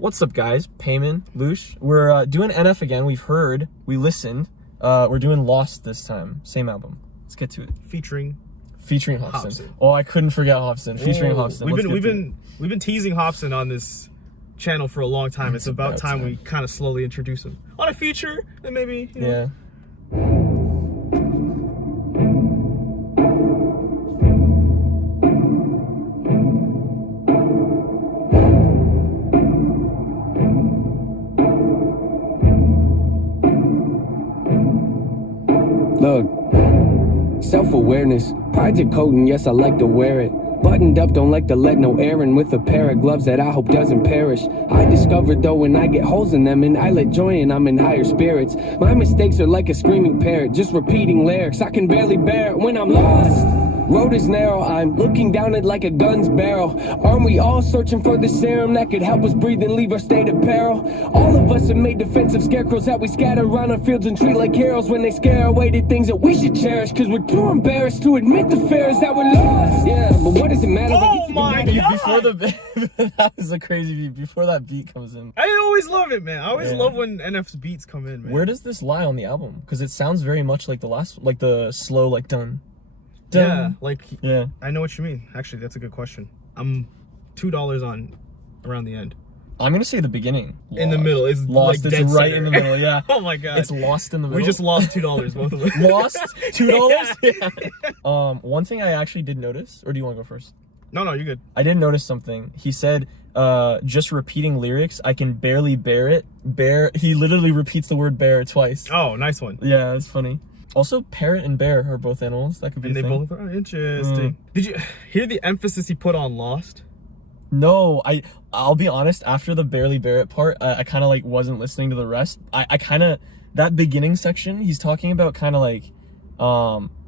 What's up, guys? Payman, Lush. We're doing NF again. We listened. We're doing Lost this time. Same album. Let's get to it. Featuring Hopsin. Oh, I couldn't forget Hopsin. Featuring Hopsin. We've been teasing Hopsin on this channel for a long time. It's about time we kind of slowly introduce him on a feature, and maybe you know. Yeah. Look, self-awareness, pride's a coat and yes, I like to wear it. Buttoned up, don't like to let no air in with a pair of gloves that I hope doesn't perish. I discovered though when I get holes in them and I let joy in, I'm in higher spirits. My mistakes are like a screaming parrot, just repeating lyrics. I can barely bear it when I'm lost. Road is narrow, I'm looking down it like a gun's barrel. Aren't we all searching for the serum that could help us breathe and leave our state of peril? All of us have made defensive scarecrows that we scatter around our fields and treat like heroes when they scare away the things that we should cherish. Cause we're too embarrassed to admit the fears that we're lost. Yeah, but what does it matter? Oh my god! Before that was a crazy beat. Before that beat comes in. I always love it, man. I always love when NF's beats come in, man. Where does this lie on the album? Because it sounds very much like the last, like the slow, like dun. Yeah, like, yeah. I know what you mean. Actually, that's a good question. I'm $2 on around the end. I'm gonna say the beginning. Lost. In the middle. It's lost. Like it's right center. in the middle. Yeah. Oh my god. It's lost in the middle. We just lost $2, both of us. Lost $2. Yeah. One thing I actually did notice, or do you want to go first? No, you're good. I did notice something. He said, just repeating lyrics, I can barely bear it. He literally repeats the word bear twice. Oh, nice one. Yeah, that's funny. Also, parrot and bear are both animals. That could be. And they both are interesting. Did you hear the emphasis he put on Lost? No, I'll be honest. After the barely bear it part, I kind of like wasn't listening to the rest. I kind of that beginning section. He's talking about kind of like,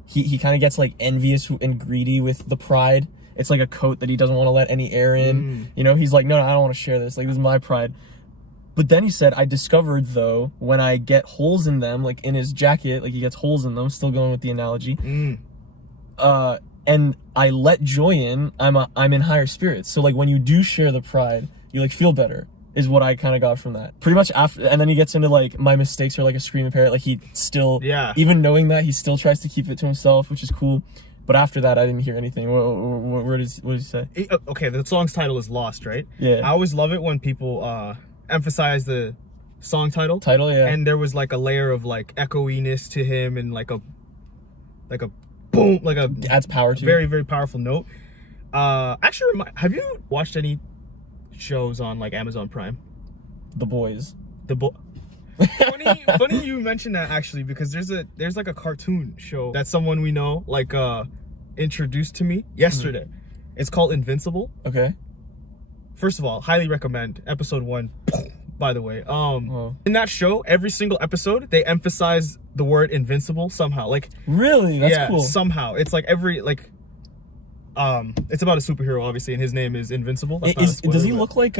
he kind of gets like envious and greedy with the pride. It's like a coat that he doesn't want to let any air in. You know, he's like, no, I don't want to share this. Like, this is my pride. But then he said, I discovered, though, when I get holes in them, like in his jacket, like he gets holes in them, still going with the analogy, and I let joy in, I'm in higher spirits. So, like, when you do share the pride, you, like, feel better, is what I kind of got from that. Pretty much after, and then he gets into, like, my mistakes are like a screaming parrot. Like, he still, even knowing that, he still tries to keep it to himself, which is cool. But after that, I didn't hear anything. What did he say? Okay, the song's title is Lost, right? Yeah. I always love it when people, emphasize the song title, yeah, and there was like a layer of like echoiness to him and like a boom, like a adds power to very, very powerful note. Actually, have you watched any shows on like Amazon Prime? The Boys. Funny you mentioned that, actually, because there's like a cartoon show that someone we know like introduced to me yesterday. It's called Invincible. Okay. First of all, highly recommend episode 1, by the way. In that show, every single episode, they emphasize the word invincible somehow. Like, really? That's cool. Somehow. It's like every, like, it's about a superhero, obviously, and his name is Invincible. That's does he look like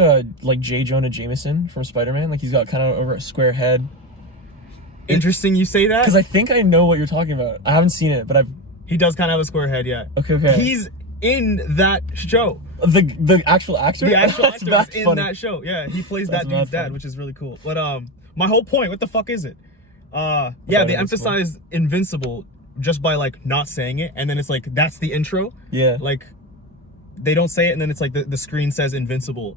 J. Jonah Jameson from Spider-Man? Like, he's got kind of over a square head. Interesting you say that. Because I think I know what you're talking about. I haven't seen it, but He does kind of have a square head, yeah. Okay. He's in that show. The actual actor? The actual actor is in that show. Yeah, he plays that dude's dad, which is really cool. But my whole point, what the fuck is it? They emphasize Invincible just by like not saying it, and then it's like that's the intro. Yeah. Like they don't say it, and then it's like the screen says Invincible.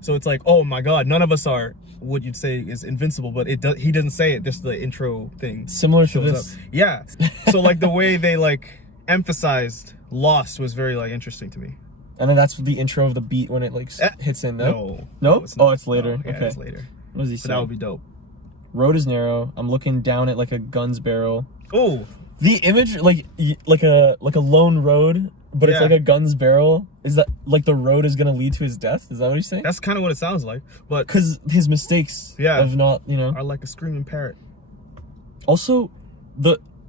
So it's like, oh my god, none of us are what you'd say is invincible, but he doesn't say it, just the intro thing. Similar to this. Yeah. So like the way they like emphasized Lost was very like interesting to me. And then that's the intro of the beat when it like hits in. No. It's later. No, yeah, okay, it's later. What does he say? But that would be dope. Road is narrow. I'm looking down it like a gun's barrel. Oh, the image like a lone road, but it's like a gun's barrel. Is that like the road is gonna lead to his death? Is that what he's saying? That's kind of what it sounds like. But because his mistakes, of not, are like a screaming parrot. Also,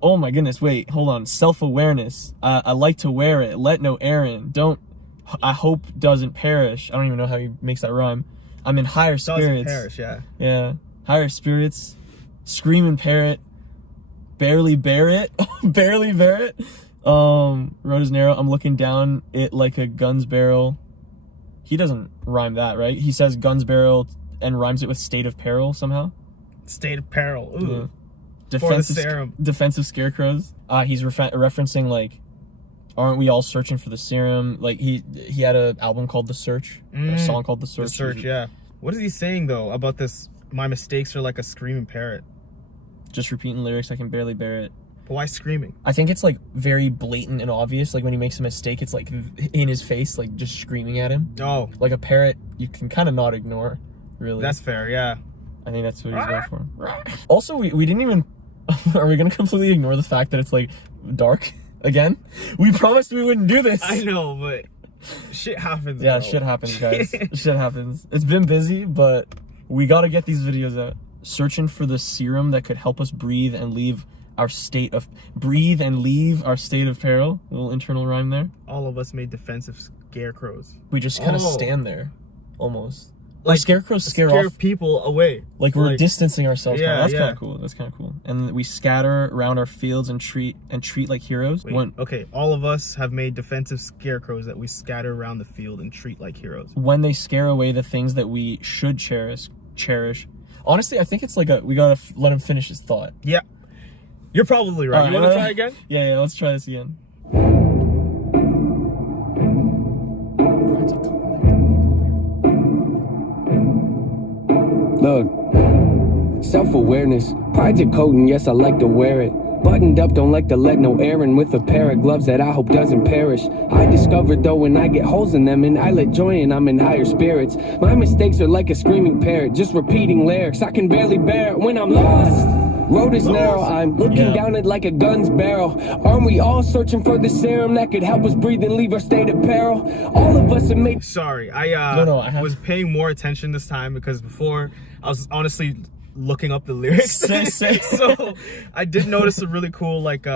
oh my goodness, wait, hold on. Self-awareness. I like to wear it. Let no air in. I hope doesn't perish. I don't even know how he makes that rhyme. I'm in higher spirits. Doesn't perish, yeah. Yeah. Higher spirits. Screaming parrot. Barely bear it. Barely bear it. Road is narrow. I'm looking down it like a gun's barrel. he doesn't rhyme that, right? He says guns barrel and rhymes it with state of peril somehow. State of peril. Ooh. Yeah. Serum. Defensive scarecrows. He's referencing like, aren't we all searching for the serum? Like he had an album called The Search, a song called The Search. The Search, yeah. What is he saying though about this? My mistakes are like a screaming parrot. Just repeating lyrics, I can barely bear it. But why screaming? I think it's like very blatant and obvious. Like when he makes a mistake, it's like in his face, like just screaming at him. Oh. Like a parrot, you can kind of not ignore, really. That's fair, yeah. I think that's what he's going for. Also, we didn't even... Are we going to completely ignore the fact that it's like dark again? We promised we wouldn't do this. I know, but shit happens, Yeah, bro. shit happens, guys. Shit happens. It's been busy, but we got to get these videos out. Searching for the serum that could help us breathe and leave our state of peril. A little internal rhyme there. All of us made defensive scarecrows. We just kind of stand there, almost. Like scarecrows scare off people away. Like we're distancing ourselves. Yeah, that's kind of cool. That's kind of cool. And we scatter around our fields and treat like heroes. Okay, all of us have made defensive scarecrows that we scatter around the field and treat like heroes. When they scare away the things that we should cherish. Honestly, I think it's like we gotta let him finish his thought. Yeah, you're probably right. You want to try again? Yeah. Let's try this again. Look, self-awareness, pride's a coat and yes, I like to wear it. Buttoned up, don't like to let no air in with a pair of gloves that I hope doesn't perish. I discovered though when I get holes in them and I let joy in, I'm in higher spirits. My mistakes are like a screaming parrot, just repeating lyrics. I can barely bear it when I'm lost. Road is narrow, I'm looking down it like a gun's barrel. Aren't we all searching for the serum that could help us breathe and leave our state of peril? All of us have made... Sorry, I was paying more attention this time because before I was honestly looking up the lyrics. So I did notice a really cool like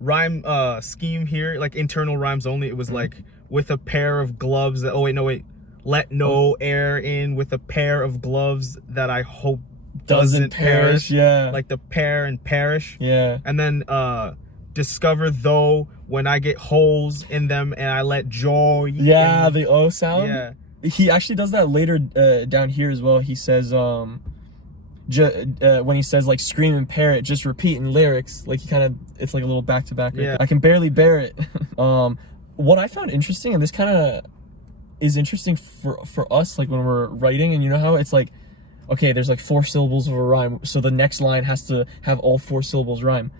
rhyme scheme here, like internal rhymes only. It was like with a pair of gloves that, let no air in with a pair of gloves that I hope doesn't perish. Yeah, like the pair and perish. Yeah. And then discover though when I get holes in them and I let joy in. The O sound. Yeah, he actually does that later down here as well. He says when he says like scream and parrot, just repeating lyrics, like he kind of, it's like a little back to back. Yeah, I can barely bear it. What I found interesting, and this kind of is interesting for us, like when we're writing, and you know how it's like, okay, there's like 4 syllables of a rhyme, so the next line has to have all 4 syllables rhyme.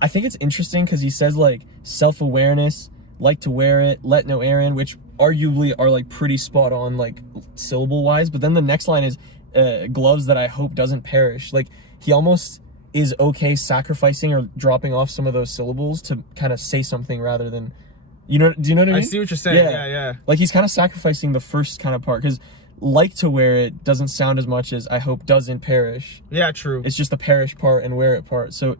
I think it's interesting because he says like self-awareness, like to wear it, let no air in, which arguably are like pretty spot on like syllable wise, but then the next line is gloves that I hope doesn't perish. Like he almost is okay sacrificing or dropping off some of those syllables to kind of say something rather than, do you know what I mean? I see what you're saying. Yeah. Like he's kind of sacrificing the first kind of part, because like to wear it doesn't sound as much as I hope doesn't perish. Yeah, true. It's just the perish part and wear it part. So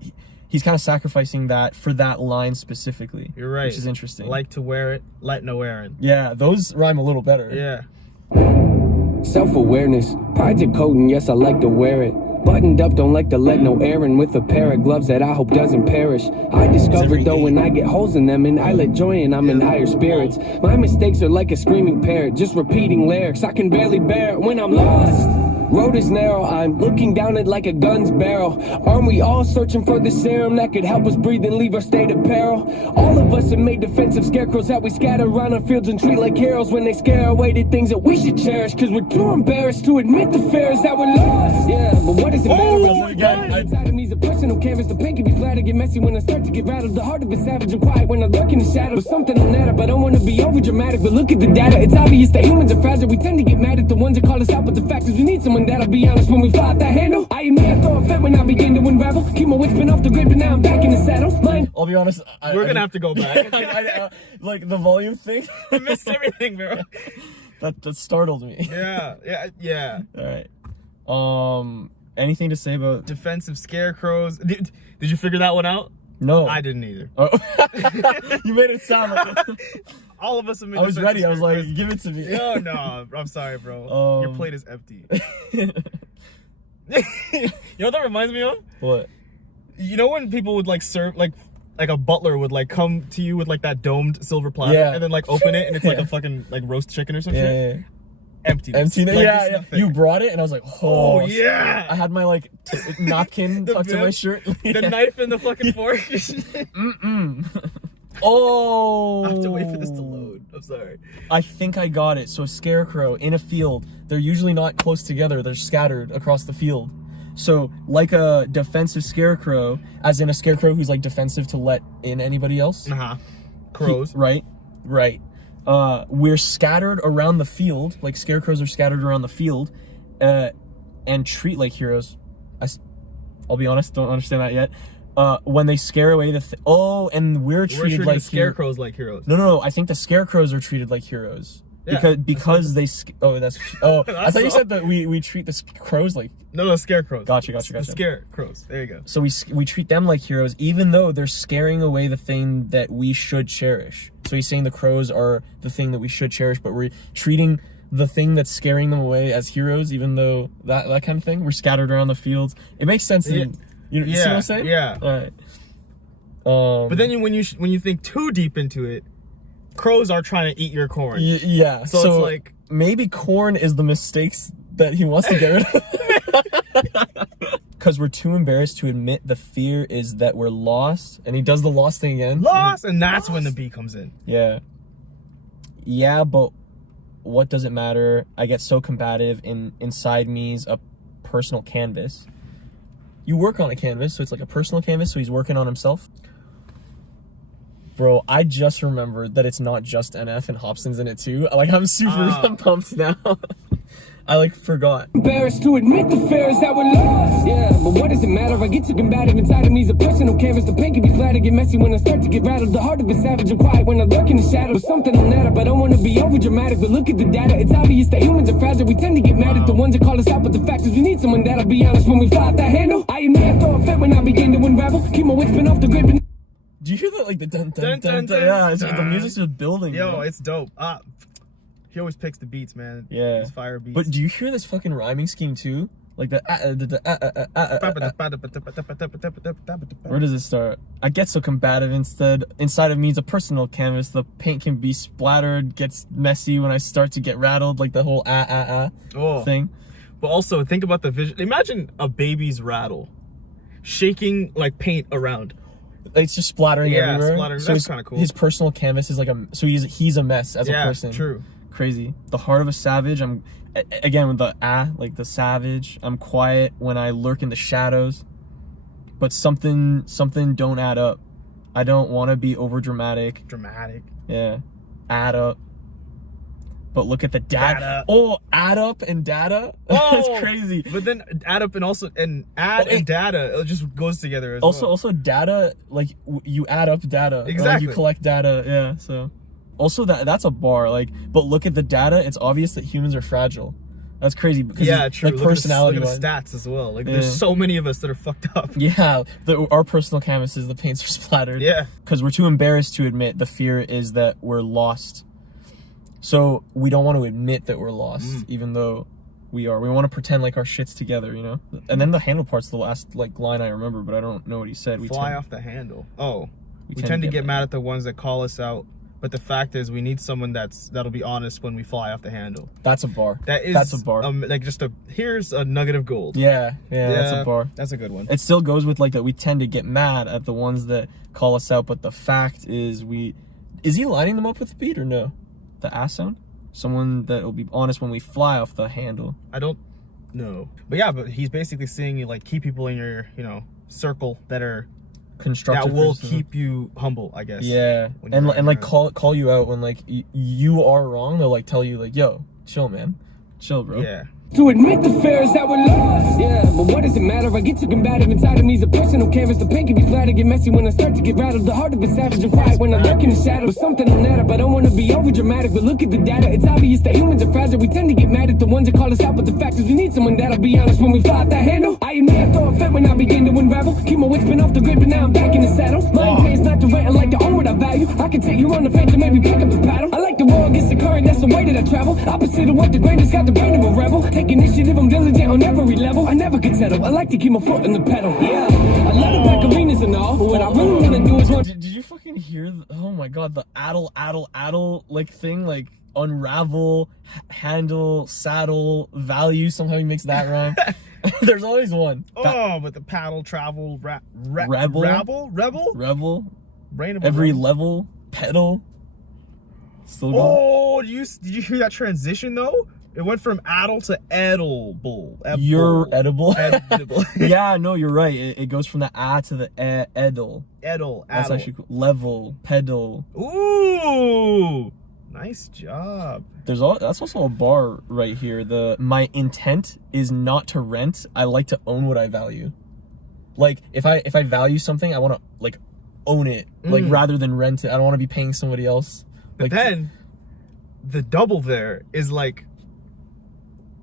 he's kind of sacrificing that for that line specifically. You're right. Which is interesting. Like to wear it, let no air in. Yeah, those rhyme a little better. Yeah. Self-awareness, pride's a coat and yes, I like to wear it. Buttoned up, don't like to let no air in with a pair of gloves that I hope doesn't perish. I discovered though when I get holes in them and I let joy in, I'm in higher spirits. My mistakes are like a screaming parrot, just repeating lyrics. I can barely bear it when I'm lost. Road is narrow, I'm looking down it like a gun's barrel. Aren't we all searching for the serum that could help us breathe and leave our state of peril? All of us have made defensive scarecrows that we scatter around our fields and treat like heroes when they scare away the things that we should cherish, cause we're too embarrassed to admit the fears that we're lost. Yeah, but what does it matter? Inside of me's a personal canvas, the pain can be flat, I get messy when I start to get rattled. The heart of a savage and quiet when I lurk in the shadows. Something on that, but I don't wanna be over dramatic. But look at the data, it's obvious that humans are fragile. We tend to get mad at the ones that call us out, but the fact is we need someone that'll be honest when we fly off that handle. I admit I throw a fit when I begin to unravel. Keep my wits been off the grid, but now I'm back in the saddle. I'll be honest, we're gonna have to go back. Like the volume thing. I missed everything, bro. That startled me. Yeah. All right. Anything to say about defensive scarecrows? Did you figure that one out? No, I didn't either. Oh. You made it sound like all of us have made. I was ready. I was like, give it to me. No, I'm sorry, bro. Your plate is empty. You know what that reminds me of? What? You know when people would like serve, like like a butler would like come to you with like that domed silver platter and then like open it and it's like a fucking like roast chicken or some shit. Yeah. Emptiness. Like, yeah. You brought it and I was like, oh yeah. I had my like napkin tucked in my shirt. The knife and the fucking fork. Oh. I have to wait for this to load. I'm sorry. I think I got it. So a scarecrow in a field, they're usually not close together. They're scattered across the field. So like a defensive scarecrow, as in a scarecrow who's like defensive to let in anybody else. Crows. Right. We're scattered around the field, like scarecrows are scattered around the field, and treat like heroes. I'll be honest, don't understand that yet. When they scare away and we're treated like the scarecrows like heroes. No. I think the scarecrows are treated like heroes. Yeah, because they. I thought you said that we treat the crows like. No, scarecrows. Gotcha. The scarecrows. There you go. So we treat them like heroes, even though they're scaring away the thing that we should cherish. So he's saying the crows are the thing that we should cherish, but we're treating the thing that's scaring them away as heroes, even though that kind of thing. We're scattered around the fields. It makes sense. You see what I'm saying? Yeah. All right. But then when you think too deep into it, crows are trying to eat your corn. Yeah. So it's like maybe corn is the mistakes that he wants to get rid of. Because we're too embarrassed to admit the fear is that we're lost. And he does the lost thing again. And that's when the bee comes in. Yeah, but what does it matter? I get so combative. Inside me's a personal canvas. You work on a canvas, so it's like a personal canvas, so he's working on himself. Bro, I just remembered that it's not just NF and Hopsin's in it too. Like, I'm super pumped now. I like forgot. Embarrassed to admit the fears that we're lost. Yeah, but what does it matter? I get too combative. Inside of me's a personal canvas. The pain can be flat and get messy when I start to get rattled. The heart of a savage and quiet when I lurk in the shadows. Something on that, but I don't want to be over dramatic. But look at the data. It's obvious that humans are fragile. We tend to get mad at the ones that call us out, but the fact is we need someone that'll be honest when we fly off that handle. I admit I throw a fit when I begin to unravel. Keep my wits spin off the grid. Do you hear that? Like the dun dun dun dun? Yeah, the music's just building. Yo, it's dope. He always picks the beats, man. Yeah. These fire beats. But do you hear this fucking rhyming scheme too? Like the Where does it start? I get so combative instead. Inside of me is a personal canvas. The paint can be splattered, gets messy when I start to get rattled, like the whole thing. But also think about the vision. Imagine a baby's rattle, shaking like paint around. It's just splattering everywhere. Splattering. So that's kind of cool. His personal canvas is like so he's a mess as a person. True. Crazy. The heart of a savage. I'm again with the like the savage. I'm quiet when I lurk in the shadows, but something don't add up. I don't want to be over dramatic. Yeah. Add up. But look at the data. Oh, add up and data. Oh, that's crazy. But then add up and also and data, it just goes together as well. Also data, like you add up data. Exactly. You collect data. Yeah. So also that's a bar. Like, but look at the data. It's obvious that humans are fragile. That's crazy because true. Like personality look at the stats as well. Like there's so many of us that are fucked up. Yeah. Our personal canvases, the paints are splattered. Yeah. Because we're too embarrassed to admit the fear is that we're lost. So we don't want to admit that we're lost, even though we are. We want to pretend like our shit's together, you know? And then the handle part's the last like line I remember, but I don't know what he said. Fly off the handle. Oh. We tend to get mad at the ones that call us out, but the fact is we need someone that'll be honest when we fly off the handle. That's a bar. That's a bar. Like here's a nugget of gold. Yeah, that's a bar. That's a good one. It still goes with like that we tend to get mad at the ones that call us out, but the fact is is he lining them up with the beat or no? The ass sound? Someone that will be honest when we fly off the handle. I don't know. But yeah, but he's basically saying like keep people in your, circle that are constructive. That will keep you humble, I guess. Yeah. And like call you out when like you are wrong. They'll like tell you like, yo, chill, man. Chill, bro. Yeah. To admit the fears that we're lost. Yeah, but what does it matter? I get too combative. Inside of me's a personal canvas. The paint can be flat and get messy when I start to get rattled. The heart of a savage and quiet when I lurk in the shadows. Something on that, but I don't want to be over dramatic. But look at the data. It's obvious that humans are fragile. We tend to get mad at the ones that call us out, but the fact is we need someone that'll be honest when we fly off that handle. I admit I throw a fit when I begin to unravel. Keep my wits spin off the grid, but now I'm back in the saddle. My intent is not to rent, I like to own what I value. I can take you on the fence and maybe pick up the paddle. I like the world against the current, that's the way that I travel. Opposite of what the grain has got the brain of a rebel. Take initiative, I'm diligent on every level. I never could settle. I like to keep my foot in the pedal. Yeah, I love the back arenas and all, but what I really want to do is run Oh, did you fucking hear? Oh my god, the addle like thing, like unravel, handle, saddle, value. Somehow he makes that rhyme. There's always one. But the paddle, travel, rebel, brain of every rebel. Level, pedal. Still going. Did you hear that transition though? It went from addle to edible. You're edible. Edible. Yeah, no, you're right. It goes from the a to the edle. Edle. That's actually cool. Level, pedal. Ooh, nice job. That's also a bar right here. My intent is not to rent. I like to own what I value. Like if I value something, I want to like own it, like rather than rent it. I don't want to be paying somebody else. But then the double there is like,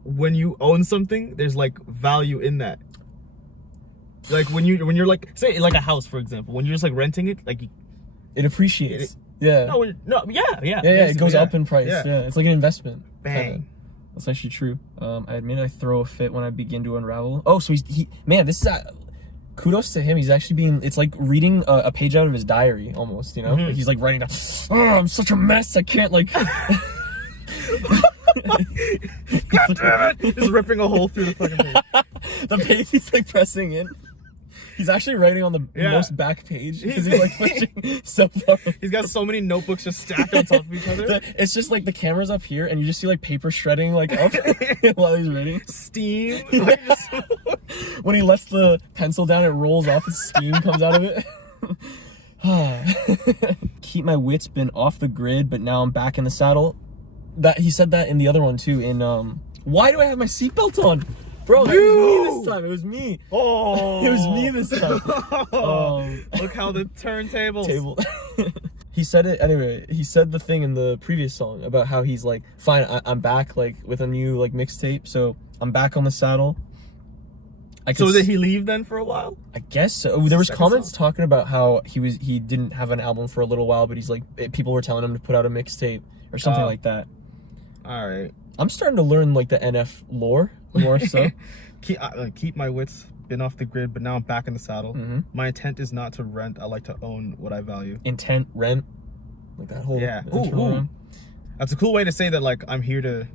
when you own something, there's like value in that. Like when you're like, say like a house, for example, when you're just like renting it, like it appreciates. Yeah. Yeah. It goes up in price. Yeah. It's like an investment. Bang. Kinda. That's actually true. I admit I throw a fit when I begin to unravel. Oh, so he man, this is kudos to him. He's actually it's like reading a page out of his diary almost, you know? Like he's like writing down, oh, I'm such a mess. I can't like. God damn it! Just ripping a hole through the fucking page. The page he's like pressing in. He's actually writing on the most back page because he's like pushing so far. He's got so many notebooks just stacked on top of each other. It's just like the camera's up here and you just see like paper shredding like up while he's writing. Steam. When he lets the pencil down, it rolls off and steam comes out of it. Keep my wits been off the grid, but now I'm back in the saddle. That he said that in the other one too. In why do I have my seatbelt on, bro? It was me this time. It was me. Oh, it was me this time. Look how the turntables. He said it anyway. He said the thing in the previous song about how he's like, fine, I'm back like with a new like mixtape, so I'm back on the saddle. So did he leave then for a while? I guess so. There was comments talking about how he didn't have an album for a little while, but he's like, people were telling him to put out a mixtape or something like that. All right. I'm starting to learn like the NF lore more so. Keep my wits been off the grid, but now I'm back in the saddle. My intent is not to rent. I like to own what I value. Intent, rent, like that whole. Yeah. Ooh. That's a cool way to say that. Like I'm here to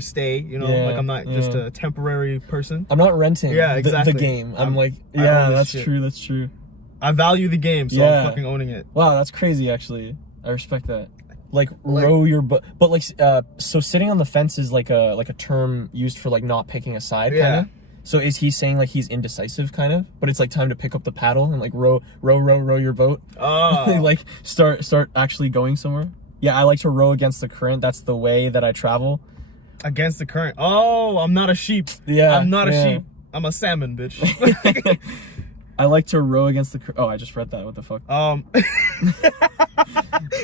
stay. You know, like I'm not just a temporary person. I'm not renting. Yeah, exactly. The game. I'm like, yeah, that's true. That's true. I value the game, so I'm fucking owning it. Wow, that's crazy. Actually, I respect that. Like row your boat, but like so sitting on the fence is like a term used for like not picking a side, kind of. So is he saying like he's indecisive, kind of? But it's like time to pick up the paddle and like row your boat. Oh. Like start actually going somewhere. Yeah, I like to row against the current. That's the way that I travel. Against the current. Oh, I'm not a sheep. Yeah, I'm not a sheep. I'm a salmon, bitch. I like to row against the current. Oh, I just read that. What the fuck?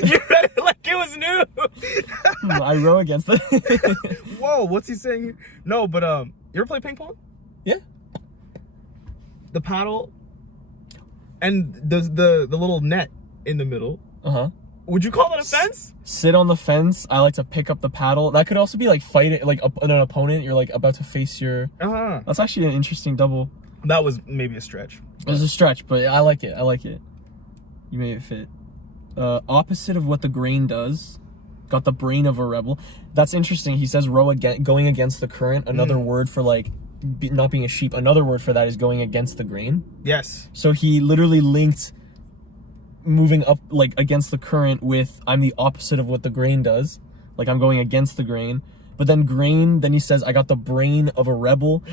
You read it like it was new. I row against the. Whoa, what's he saying here? No, but you ever play ping pong? Yeah. The paddle and the little net in the middle. Would you call that a fence? Sit on the fence. I like to pick up the paddle. That could also be like fighting like an opponent. You're like about to face your. That's actually an interesting double. That was maybe a stretch. It was a stretch, but I like it. I like it. You made it fit. Opposite of what the grain does. Got the brain of a rebel. That's interesting. He says row going against the current. Another word for like not being a sheep. Another word for that is going against the grain. Yes. So he literally linked moving up like against the current with I'm the opposite of what the grain does. Like I'm going against the grain. But then grain, then he says, I got the brain of a rebel,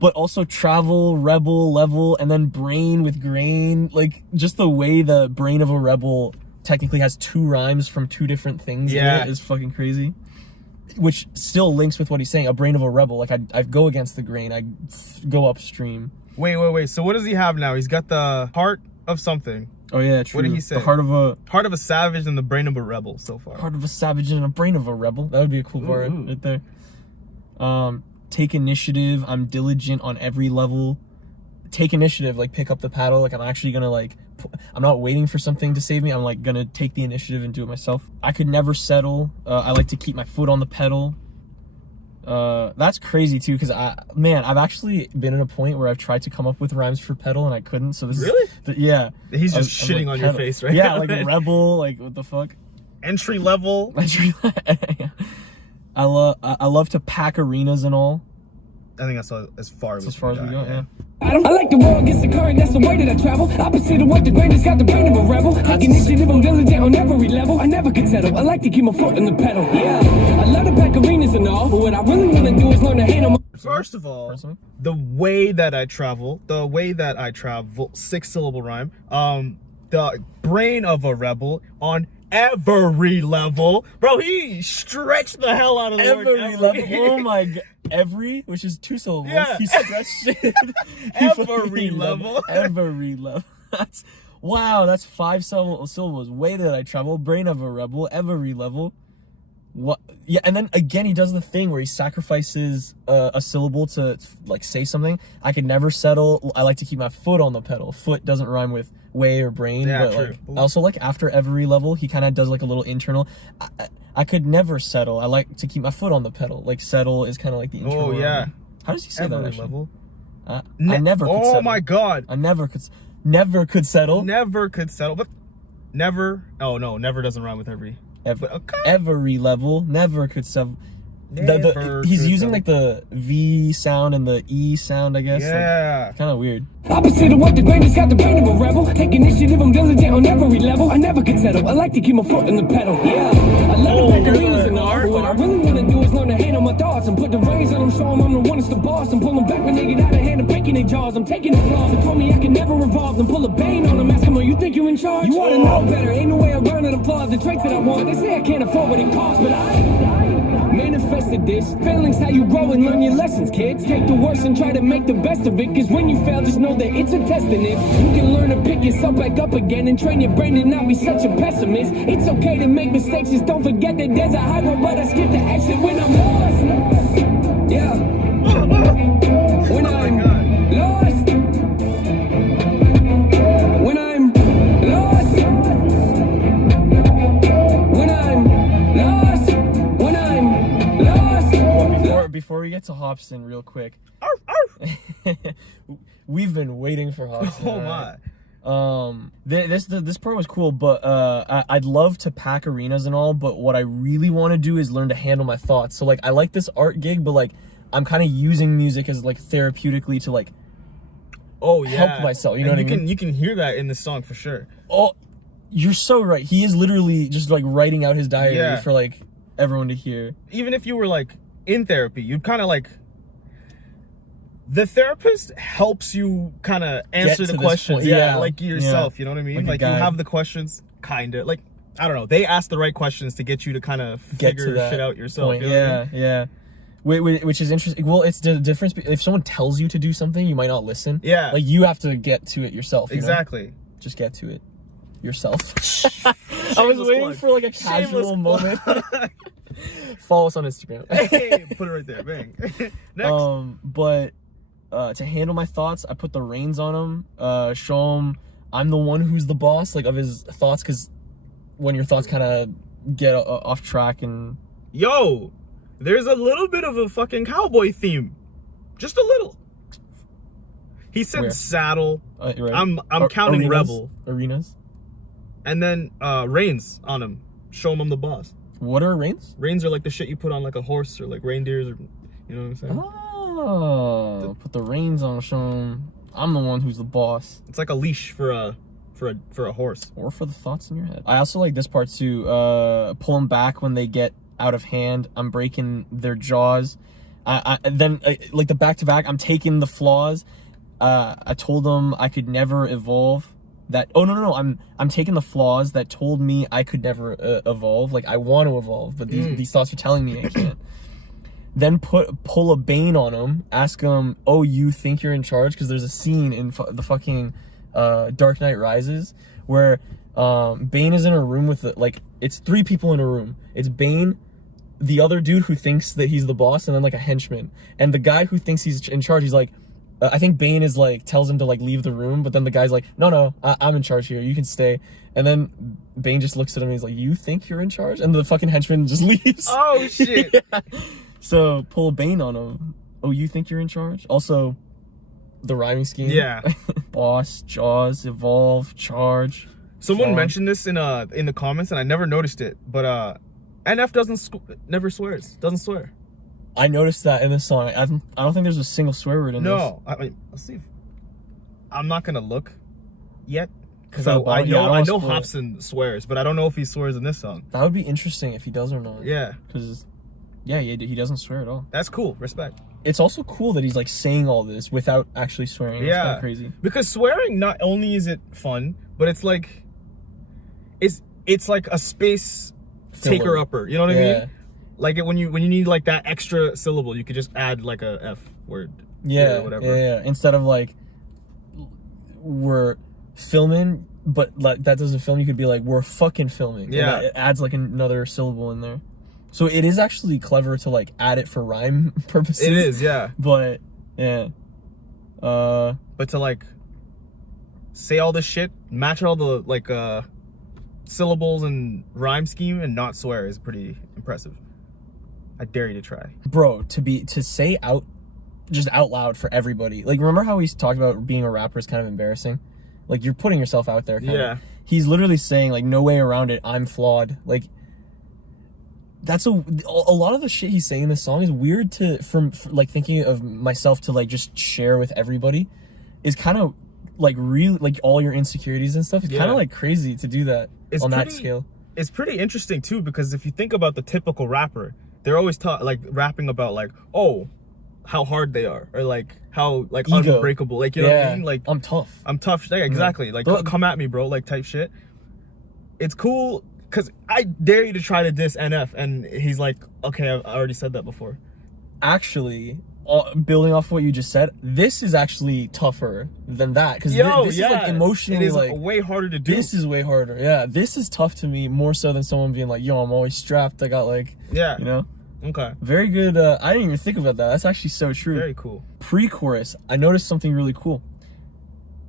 but also travel, rebel, level, and then brain with grain. Like just the way the brain of a rebel technically has two rhymes from two different things in it is fucking crazy. Which still links with what he's saying, a brain of a rebel. Like I go against the grain, I go upstream. Wait. So what does he have now? He's got the heart of something. Oh yeah, true. What did he say? The heart of a savage and the brain of a rebel so far. Heart of a savage and a brain of a rebel. That would be a cool part right there. Take initiative. I'm diligent on every level. Take initiative, like pick up the paddle. Like I'm actually gonna like, I'm not waiting for something to save me. I'm like gonna take the initiative and do it myself. I could never settle. I like to keep my foot on the pedal. That's crazy too, because I've actually been in a point where I've tried to come up with rhymes for pedal and I couldn't. So this really, yeah. He's just shitting on your face, right? Yeah, like a rebel, like what the fuck? Entry level. I love to pack arenas and all. I think that's as far as we go. Yeah. I like the world against the current, that's the way that I travel. Opposite of what the grain has got the brain of a rebel. Take initiative, I'm diligent on every level. I never could settle, I like to keep my foot on the pedal. Yeah, I love to pack arenas and all, but what I really want to do is learn to handle my... First of all, the way that I travel, 6-syllable rhyme, the brain of a rebel on every level. Bro, he stretched the hell out of the word every level. Oh my god. Every, which is 2 syllables. Yeah. He stretched it. Every level. Every level. That's 5 syllables. Way that I travel. Brain of a rebel. Every level. What? Yeah, and then again he does the thing where he sacrifices a syllable to like say something. I could never settle. I like to keep my foot on the pedal. Foot doesn't rhyme with way or brain, yeah, but true. Like also like after every level he kind of does like a little internal. I could never settle. I like to keep my foot on the pedal. Like settle is kind of like the internal. Oh yeah. Rhyme. How does he say every that? Level. I never could settle. Oh my god. I never could settle. Never could settle, but never. Oh no, never doesn't rhyme with every. Every level, never could settle. He's using like the V sound and the E sound, I guess. Yeah. Like, kind of weird. Opposite of what the grain has got the brain of a rebel. Take initiative, I'm diligent on every level. I never could settle, I like to keep my foot on the pedal. Yeah, I love to pack arenas and all, but what I really want to do is learn to handle my thoughts and put the reins on them, show them I'm the one that's the boss. I'm pulling back when they get out of hand and breaking their jaws. I'm taking the flaws. They told me I can never revolve. Then pull a bane on them, ask them, you think you're in charge? You ought to know better, ain't no way I'm learning applause. The traits that I want, they say I can't afford what it costs, but I manifested this. Failing's how you grow and learn your lessons, kids. Take the worst and try to make the best of it, cause when you fail, just know that it's a test, and if you can learn to pick yourself back up again and train your brain to not be such a pessimist. It's okay to make mistakes, just don't forget that there's a high road, but I skip the exit when I'm lost. Yeah. When I'm lost. When I'm lost. When I'm lost. When I'm lost. Before we get to Hopsin, real quick. We've been waiting for Hopsin. Oh my. This part was cool, but I'd love to pack arenas and all, but what I really want to do is learn to handle my thoughts. So like I like this art gig, but like I'm kind of using music as like therapeutically to like help myself. You know what I mean? You can hear that in this song for sure. Oh, you're so right. He is literally just like writing out his diary for like everyone to hear. Even if you were like in therapy, you'd kind of like, the therapist helps you kind of answer the questions. Yeah, like yourself, you know what I mean? Like you have the questions, kind of like, I don't know, they ask the right questions to get you to kind of figure shit out yourself. You know what I mean? Yeah. Which is interesting. Well, it's the difference. If someone tells you to do something, you might not listen. Yeah. Like you have to get to it yourself. Exactly. Know? Just get to it yourself. I was waiting for like a casual moment. Follow us on Instagram. Hey, put it right there. Bang. Next. But to handle my thoughts, I put the reins on him. Show him I'm the one who's the boss, like of his thoughts, because when your thoughts kind of get off track and. Yo, there's a little bit of a fucking cowboy theme, just a little. He said saddle. Right. I'm counting rebel arenas, and then reins on him. Show him I'm the boss. What are reins? Reins are like the shit you put on like a horse or like reindeers, or you know what I'm saying? Oh, put the reins on, show him I'm the one who's the boss. It's like a leash for a horse, or for the thoughts in your head. I also like this part too. Pull them back when they get out of hand. I'm breaking their jaws. Then like the back to back. I'm taking the flaws. I told them I could never evolve. I'm taking the flaws that told me I could never evolve. Like I want to evolve, but these thoughts are telling me I can't. Then pull a Bane on him. Ask him, oh, you think you're in charge? Because there's a scene in the fucking Dark Knight Rises where Bane is in a room with it's 3 people in a room. It's Bane, the other dude who thinks that he's the boss, and then like a henchman. And the guy who thinks he's in charge, he's like, I think Bane is like tells him to like leave the room, but then the guy's like, no, I'm in charge here. You can stay. And then Bane just looks at him and he's like, you think you're in charge? And the fucking henchman just leaves. Oh shit. Yeah. So pull a Bane on him. Oh, you think you're in charge? Also, the rhyming scheme. Yeah. Boss, Jaws, Evolve, Charge. Someone mentioned this in the comments, and I never noticed it. But NF never swears. Doesn't swear. I noticed that in this song. I don't think there's a single swear word in this. No, I mean, let's see. I'm not gonna look yet because So, I know spoil it. Hopsin swears, but I don't know if he swears in this song. That would be interesting if he does or not. Yeah, Because, yeah, he doesn't swear at all. that's cool. Respect. It's also cool that he's like saying all this without actually swearing. It's kind of crazy. Because swearing, not only is it fun, but it's like a space taker upper. You know what I mean? Like when you need like that extra syllable, you could just add like a F word. Yeah, or whatever. yeah. Instead of like we're filming, but like that doesn't film, you could be like we're fucking filming. Yeah, it adds like another syllable in there. So it is actually clever to like add it for rhyme purposes. It is, yeah. But yeah, but to like say all this shit, match all the like syllables and rhyme scheme, and not swear is pretty impressive. I dare you to try, bro. To say just out loud for everybody. Like, remember how we talked about being a rapper is kind of embarrassing? Like, you're putting yourself out there. Yeah. He's literally saying like, no way around it. I'm flawed. Like, that's a lot of the shit he's saying in this song is weird to from like thinking of myself to like just share with everybody is kind of like really like all your insecurities and stuff. It's kind of like crazy to do that on that scale. It's pretty interesting too, because if you think about the typical rapper, they're always like rapping about like, oh, how hard they are, or like how like ego. Unbreakable, like, you know what I mean? Like, I'm tough. Yeah, exactly. Like, come at me, bro, like type shit. It's cool because I dare you to try to diss NF, and he's like, okay, I already said that before. Actually, building off what you just said, this is actually tougher than that, because this is like emotionally, it is like way harder to do. This is way harder. Yeah, this is tough to me more so than someone being like, yo, I'm always strapped. I got like, yeah, you know. Okay. Very good. I didn't even think about that. That's actually so true. Very cool. Pre-chorus, I noticed something really cool.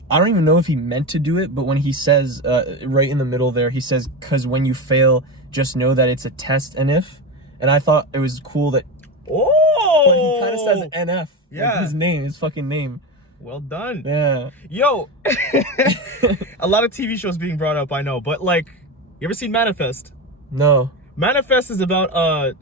I don't even know if he meant to do it, but when he says, right in the middle there, he says, "'Cause when you fail, just know that it's a test, and if." And I thought it was cool that. Oh. But he kind of says NF. Yeah. Like his fucking name. Well done. Yeah. Yo. A lot of TV shows being brought up, I know, but like, you ever seen Manifest? No. Manifest is about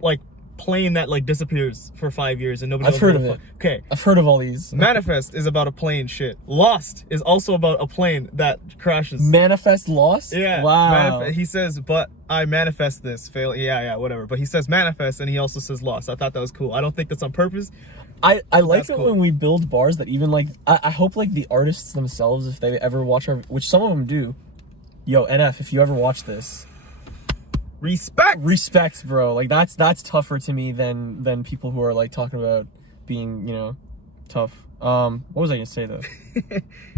like plane that like disappears for 5 years and nobody knows. I've heard of it. Okay. I've heard of all these. Manifest is about a plane shit. Lost is also about a plane that crashes. Manifest Lost? Yeah. Wow. He says, but I manifest this. Fail. Yeah, whatever. But he says manifest, and he also says lost. I thought that was cool. I don't think that's on purpose. I like it when we build bars that even like, I hope like the artists themselves, if they ever watch our, which some of them do. Yo, NF, if you ever watch this. Respect, bro. Like that's tougher to me than people who are like talking about being, you know, tough. What was I gonna say though?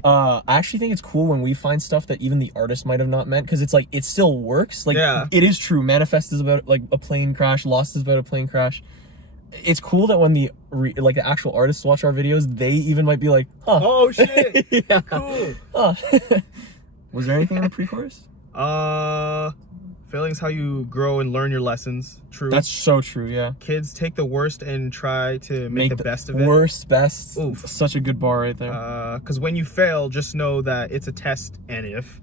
I actually think it's cool when we find stuff that even the artist might have not meant, because it's like it still works. Like, it is true. Manifest is about like a plane crash. Lost is about a plane crash. It's cool that when the actual artists watch our videos, they even might be like, huh. Oh shit. Yeah. Cool. Huh. Was there anything in the pre-chorus? Failing's how you grow and learn your lessons. True. That's so true, yeah. Kids, take the worst and try to make the best of it. Worst, best. Oof. Such a good bar right there. Because when you fail, just know that it's a test, and if.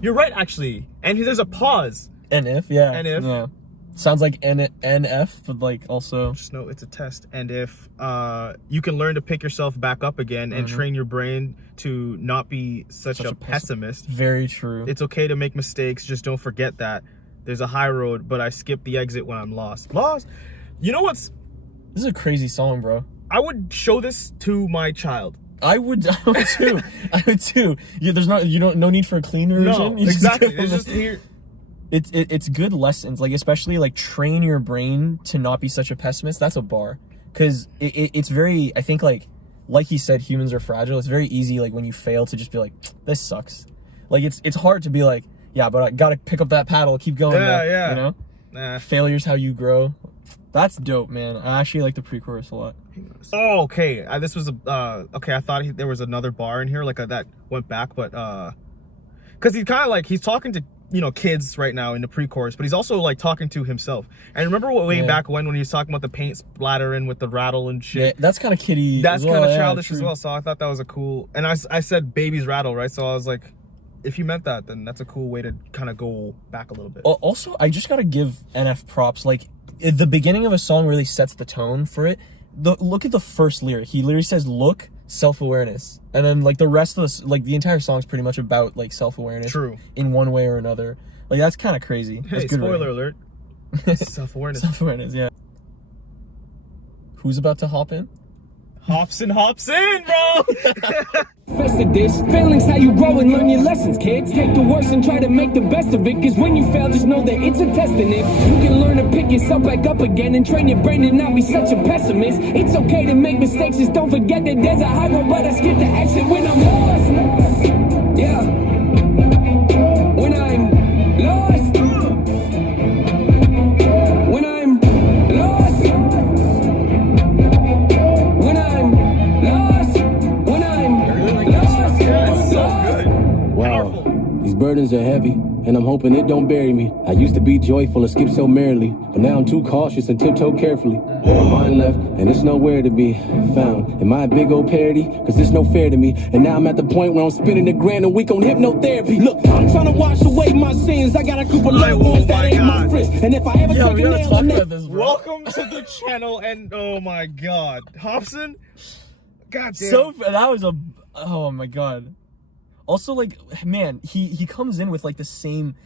You're right, actually. And there's a pause. And if, yeah. And if. Yeah. Sounds like NF, but like also. Just know it's a test. And if you can learn to pick yourself back up again and train your brain to not be such a pessimist. Very true. It's okay to make mistakes. Just don't forget that there's a high road, but I skip the exit when I'm lost. Lost. You know what's. This is a crazy song, bro. I would show this to my child. I would too. I would too. Yeah, there's no need for a clean version. No, exactly. It's just here. It's good lessons, like especially like train your brain to not be such a pessimist. That's a bar, because it's very, I think like he said, humans are fragile. It's very easy like when you fail to just be like, this sucks. Like it's hard to be like, yeah, but I gotta pick up that paddle, keep going. Yeah. You know, failure's how you grow. That's dope, man. I actually like the pre-chorus a lot. Oh, okay. This was okay. I thought there was another bar in here like that went back, but because he's kind of like he's talking to kids right now in the pre-chorus, but he's also like talking to himself. And remember way back when he was talking about the paint splattering with the rattle and shit. Yeah, that's kind of kiddie. That's kind of childish as well. So I thought that was a cool. And I said babies rattle, right? So I was like, if you meant that, then that's a cool way to kind of go back a little bit. Also, I just gotta give NF props. Like, the beginning of a song really sets the tone for it. Look at the first lyric. He literally says, "Look, self-awareness," and then like the rest of the entire song is pretty much about like self-awareness. True. In one way or another. Like, that's kind of crazy. Hey, spoiler alert. Self-awareness. Self-awareness, yeah. Who's about to hop in? Hopsin, bro! Festive this, failing's how you grow and learn your lessons, kids. Take the worst and try to make the best of it, cause when you fail, just know that it's a test in it. You can learn to pick yourself back up again and train your brain to not be such a pessimist. It's okay to make mistakes, just don't forget that there's a high road, but I skip the exit when I'm lost. Yeah. When I'm lost. When I'm lost. When I'm lost. When I'm lost. It's so good. Wow, Powerful. these burdens are heavy, and I'm hoping it don't bury me. I used to be joyful and skip so merrily, but now I'm too cautious and tiptoe carefully. My mind left, and it's nowhere to be found. Am I a big old parody? Cause it's no fair to me. And now I'm at the point where I'm spending $1,000 a week on hypnotherapy. Look, I'm trying to wash away my sins. I got a group of little ones that ain't my friends. And if I ever take a nail in it, welcome to the channel, and oh my god, Hopsin, god damn. So that was oh my god. Also, like, man, he comes in with like the same.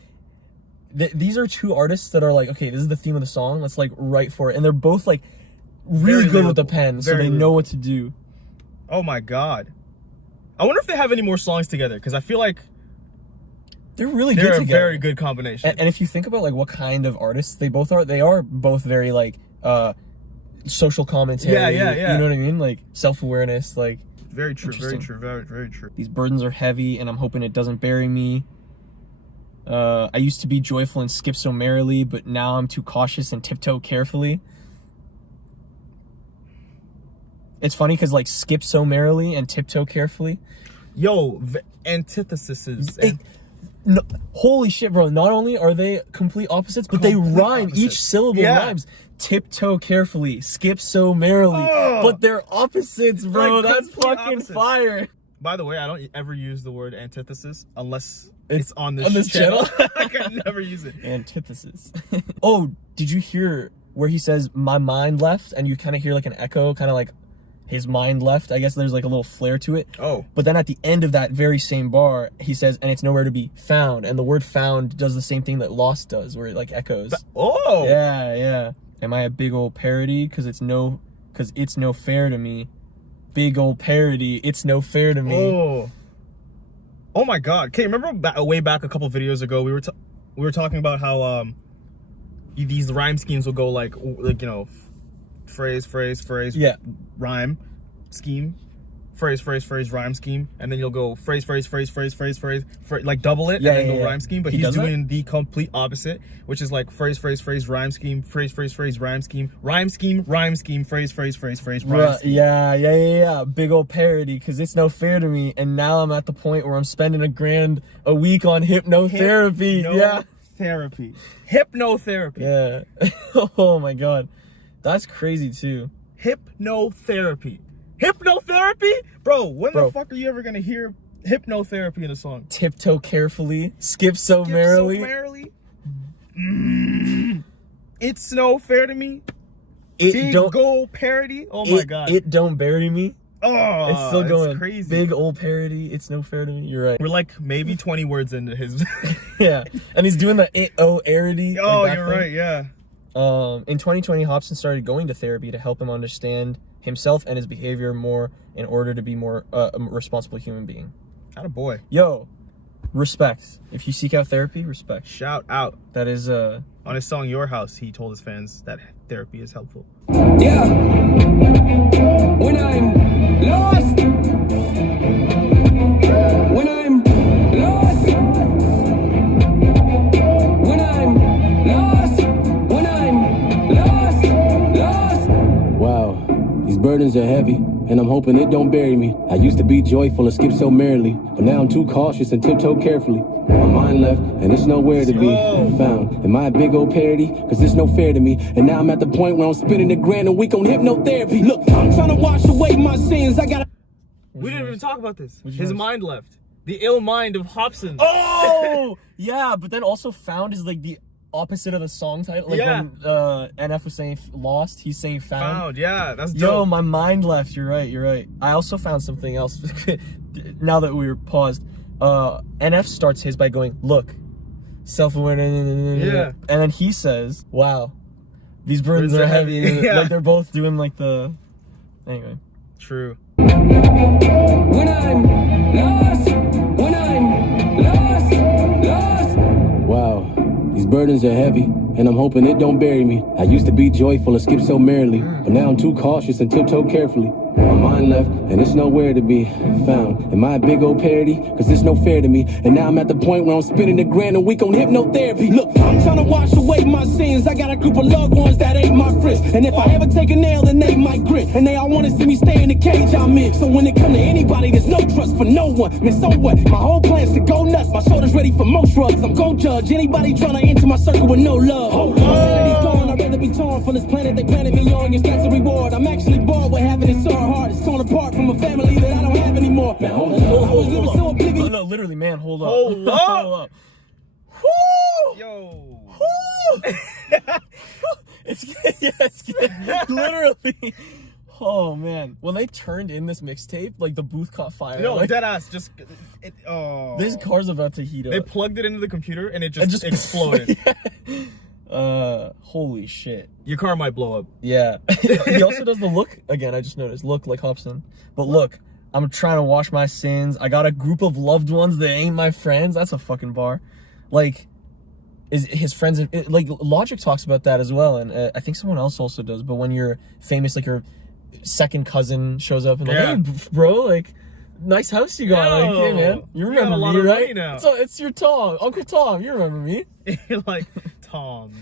These are two artists that are like, okay, this is the theme of the song. Let's like write for it, and they're both like really Very good with the lyrical. pen, so Very they know lyrical. what to do. Oh my god. I wonder if they have any more songs together, because I feel like They're really they're good a together. very good combination. And if you think about like what kind of artists they both are, they are both very like social commentary. Yeah. You know what I mean? Like self-awareness, like. Very true, very Interesting. true, very true. These burdens are heavy, and I'm hoping it doesn't bury me. I used to be joyful and skip so merrily, but now I'm too cautious and tiptoe carefully. It's funny because like skip so merrily and tiptoe carefully. Yo, antitheses. No, holy shit, bro! Not only are they complete opposites, but they rhyme. opposites. Each syllable rhymes. Tiptoe carefully, skip so merrily, but they're opposites, bro. Like, That's complete fucking opposites. fire. By the way, I don't ever use the word antithesis unless it's on this, on this channel. I can never use it. Antithesis. Oh, did you hear where he says my mind left, and you kind of hear like an echo, kind of like his mind left? I guess there's like a little flair to it. Oh. But then at the end of that very same bar, he says, and it's nowhere to be found. And the word found does the same thing that lost does, where it like echoes. Oh. Yeah. Am I a big old parody? Cause it's no fair to me. Big old parody. It's no fair to me. Oh my god. Okay, remember way back a couple videos ago, we were talking about how these rhyme schemes will go like phrase, Yeah. rhyme scheme, phrase, rhyme scheme, and then you'll go phrase, like double it, Yeah, and then yeah, go yeah. rhyme scheme. But He he's does that? doing the complete opposite, which is like phrase, rhyme scheme, phrase, rhyme scheme, rhyme scheme, phrase, rhyme scheme. Yeah. Big old parody, cause it's no fair to me. And now I'm at the point where I'm spending $1,000 a week on hypnotherapy. Hypnotherapy. Yeah. Oh my god. That's crazy too. Hypnotherapy, bro. When the fuck are you ever gonna hear hypnotherapy in a song? Tiptoe carefully, skip so merrily. It's no fair to me. It Big don't goal parody. Oh my god. It don't bury me. Oh, It's still going. crazy. Big old parody. It's no fair to me. You're right. We're like maybe 20 words into his. Yeah, and he's doing the arity. Oh, you're right. Yeah. In 2020, Hopsin started going to therapy to help him understand himself and his behavior more in order to be more a responsible human being. Attaboy. Yo, respect. If you seek out therapy, respect. Shout out. That is On his song Your House, he told his fans that therapy is helpful. yeah. When I'm lost. When I'm lost. When I'm lost. When I'm lost. Wow, these burdens are heavy, and I'm hoping it don't bury me. I used to be joyful and skip so merrily, but now I'm too cautious and tiptoe carefully. My mind mind left, and it's nowhere to be found. Am I a big old parody? Cause it's no fair to me. And now I'm at the point where I'm spending $1,000 a week on hypnotherapy. Look, I'm trying to wash away my sins. I gotta... We didn't even talk about this. His mind left. The ill mind of Hopsin. Oh! Yeah, but then also found is like the opposite of the song title. Like when NF was saying lost, he's saying found. Yeah, that's dope. Yo, my mind left. You're right. I also found something else. Now that we were paused, NF starts his by going, look, self-awareness. Yeah. And then he says, wow, these burdens are heavy. Yeah. Like they're both doing like the... Anyway. True. When I'm lost, lost. Wow, these burdens are heavy, and I'm hoping it don't bury me. I used to be joyful and skip so merrily, but now I'm too cautious and tiptoe carefully. My mind left, and it's nowhere to be found. Am I a big old parody? Cause it's no fair to me. And now I'm at the point where I'm spending $1,000 a week on hypnotherapy. Look, I'm trying to wash away my sins. I got a group of loved ones that ain't my friends. And if I ever take a nail, then they might grin. And they all wanna see me stay in the cage I'm in. So when it come to anybody, there's no trust for no one. Man, so what? My whole plan's to go nuts. My shoulder's ready for more shrugs. I'm gon' judge anybody trying to enter my circle with no love. My sanity's gone. I'd rather be torn from this planet they planted me on. Yes, that's a reward. I'm actually bored with having it so hard. It's torn apart from a family that I don't have anymore. Man, hold up. I was living so oblivious. No, literally, man, hold up. Hold up. Hold up. Woo! Yo. Woo! it's literally. Oh man, when they turned in this mixtape, like the booth caught fire. No, like, dead ass. Just this car's about to heat up. They plugged it into the computer and it just exploded. Holy shit. Your car might blow up. Yeah. He also does the look again. I just noticed look like Hopsin, but look, I'm trying to wash my sins. I got a group of loved ones that ain't my friends. That's a fucking bar. Like, is his friends like Logic talks about that as well, and I think someone else also does. But when you're famous, like your second cousin shows up and like, hey, bro, like, nice house you got. Like, hey, man, you remember me, right? Now. So it's your Tom, Uncle Tom. You remember me? You're like Tom,